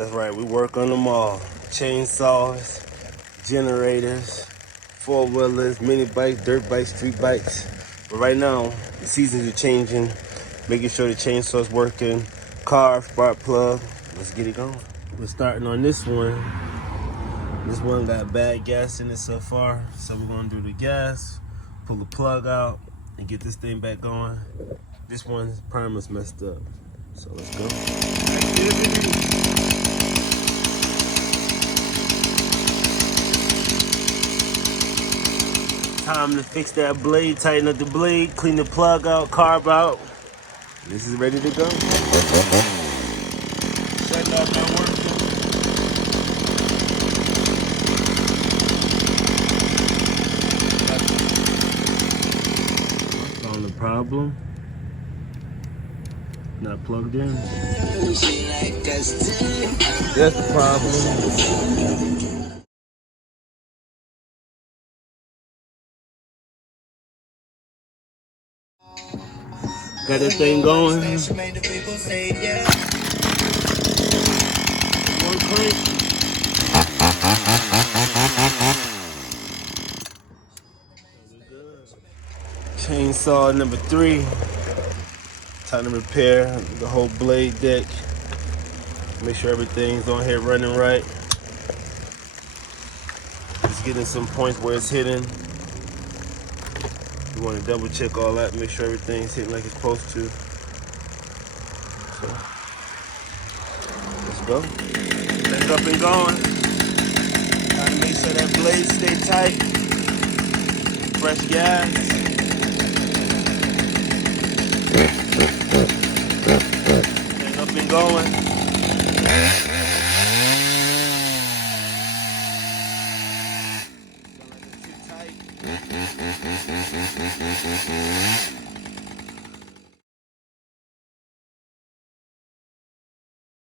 That's right, we work on them all. Chainsaws, generators, four-wheelers, mini bikes, dirt bikes, street bikes. But right now, the seasons are changing, making sure the chainsaw's working, car, spark plug. Let's get it going. We're starting on this one. This one got bad gas in it so far, so we're gonna do the gas, pull the plug out, and get this thing back going. This one's primer's messed up, so let's go. Time to fix that blade, tighten up the blade, clean the plug out, carb out. This is ready to go. Shutting off that working. Found the problem. Not plugged in. That's the problem. Got that thing going. One crank. Chainsaw number 3. Time to repair the whole blade deck. Make sure everything's on here running right. Just getting some points where it's hitting. You want to double check all that, make sure everything's hitting like it's supposed to. So, let's go. Things up and going. Trying to make sure that blade stay tight. Fresh gas. Things up and going. Too tight.